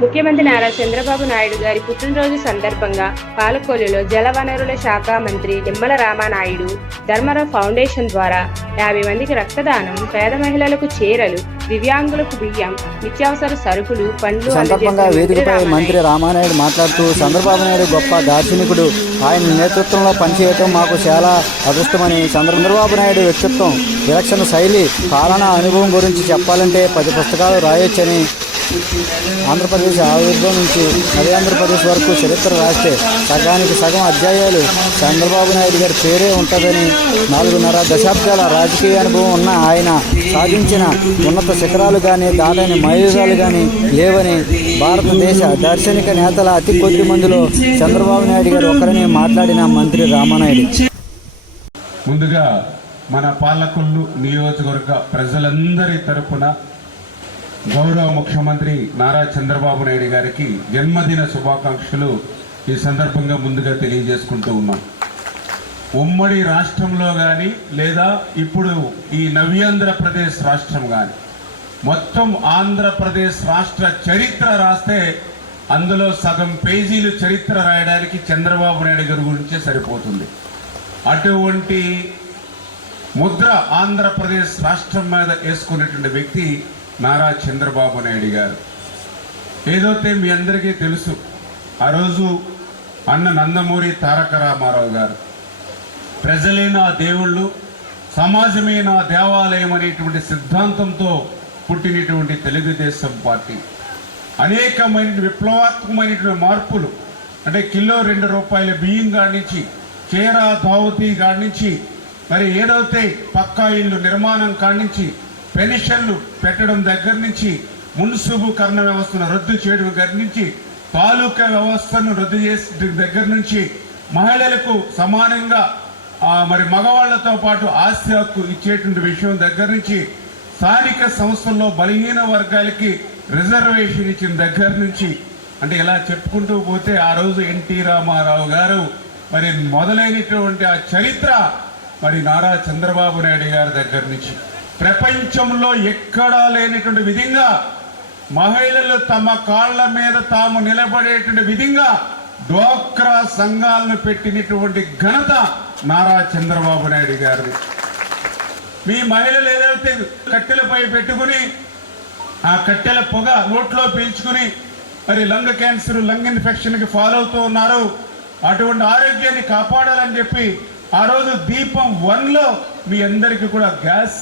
ముఖ్యమంత్రి నారా చంద్రబాబు నాయుడు గారి పుట్టినరోజు సందర్భంగా పాలకొల్లులో జలవనరుల శాఖ మంత్రి నిమ్మల రామానాయుడు ధర్మరావు ఫౌండేషన్ ద్వారా యాభై మందికి రక్తదానం పేద మహిళలకు చీరలు దివ్యాంగులకు బియ్యం నిత్యావసర సరుకులు పండ్లు సందర్భంగా వేదికపై మంత్రి మంత్రి రామానాయుడు మాట్లాడుతూ చంద్రబాబు నాయుడు గొప్ప దార్శనికుడు. ఆయన నేతృత్వంలో పనిచేయటం మాకు చాలా అదృష్టమని చంద్రబాబు నాయుడు వ్యక్తిత్వం విలక్షణ శైలి పాలన అనుభవం గురించి చెప్పాలంటే పది పుస్తకాలు రాయొచ్చని ఆంధ్రప్రదేశ్ ఆవిర్భావం నుంచి నవి ఆంధ్రప్రదేశ్ వరకు చరిత్ర రాస్తే సగానికి సగం అధ్యాయాలు చంద్రబాబు నాయుడు గారి పేరే ఉంటుందని నాలుగున్నర దశాబ్దాల రాజకీయ అనుభవం ఉన్న ఆయన సాధించిన ఉన్నత శిఖరాలు కానీ దాటని మయూరాలు కానీ లేవని భారతదేశ దార్శనిక నేతల అతి కొద్ది మందిలో చంద్రబాబు నాయుడు గారు ఒకరని మాట్లాడిన మంత్రి రామానాయుడు. ముందుగా మన పాలకులు నియోజకవర్గ ప్రజలందరి తరపున గౌరవ ముఖ్యమంత్రి నారా చంద్రబాబు నాయుడు గారికి జన్మదిన శుభాకాంక్షలు ఈ సందర్భంగా ముందుగా తెలియజేసుకుంటూ ఉన్నాం. ఉమ్మడి రాష్ట్రంలో కానీ లేదా ఇప్పుడు ఈ నవ్యాంధ్రప్రదేశ్ రాష్ట్రం కానీ మొత్తం ఆంధ్రప్రదేశ్ రాష్ట్ర చరిత్ర రాస్తే అందులో సగం పేజీలు చరిత్ర రాయడానికి చంద్రబాబు నాయుడు గారి గురించే సరిపోతుంది. అటువంటి ముద్ర ఆంధ్రప్రదేశ్ రాష్ట్రం మీద వేసుకున్నటువంటి వ్యక్తి నారా చంద్రబాబు నాయుడు గారు. ఏదైతే మీ అందరికీ తెలుసు ఆ రోజు అన్న నందమూరి తారక రామారావు గారు ప్రజలే నా దేవుళ్ళు సమాజమే నా దేవాలయం అనేటువంటి సిద్ధాంతంతో పుట్టినటువంటి తెలుగుదేశం పార్టీ. అనేకమైన విప్లవాత్మకమైనటువంటి మార్పులు అంటే కిలో రెండు రూపాయల బియ్యం కాడి నుంచి చీర దావతి మరి ఏదైతే పక్కా ఇల్లు నిర్మాణం కాడించి పెన్షన్లు పెట్టడం దగ్గర నుంచి మున్సిపు కర్ణ వ్యవస్థను రద్దు చేయడం దగ్గర నుంచి తాలూకా వ్యవస్థను రద్దు చేసిన దగ్గర నుంచి మహిళలకు సమానంగా మరి మగవాళ్ళతో పాటు ఆస్తి హక్కు ఇచ్చేటువంటి విషయం దగ్గర నుంచి స్థానిక సంస్థల్లో బలహీన వర్గాలకి రిజర్వేషన్ ఇచ్చిన దగ్గర నుంచి అంటే ఇలా చెప్పుకుంటూ పోతే ఆ రోజు ఎన్టీ రామారావు గారు మరి మొదలైనటువంటి ఆ చరిత్ర మరి నారా చంద్రబాబు నాయుడు గారి దగ్గర నుంచి. ప్రపంచంలో ఎక్కడా లేనటువంటి విధంగా మహిళలు తమ కాళ్ళ మీద తాము నిలబడేటువంటి విధంగా డ్వాక్రా సంఘాలను పెట్టినటువంటి ఘనత నారా చంద్రబాబు నాయుడు గారిది. మీ మహిళలు ఏదైతే కట్టెలపై పెట్టుకుని ఆ కట్టెల పొగ నోట్లో పీల్చుకుని మరి లంగ్ క్యాన్సర్ లంగ్ ఇన్ఫెక్షన్కి ఫాలో అవుతూ ఉన్నారు అటువంటి ఆరోగ్యాన్ని కాపాడాలని చెప్పి ఆ రోజు దీపం వన్లో మీ అందరికీ కూడా గ్యాస్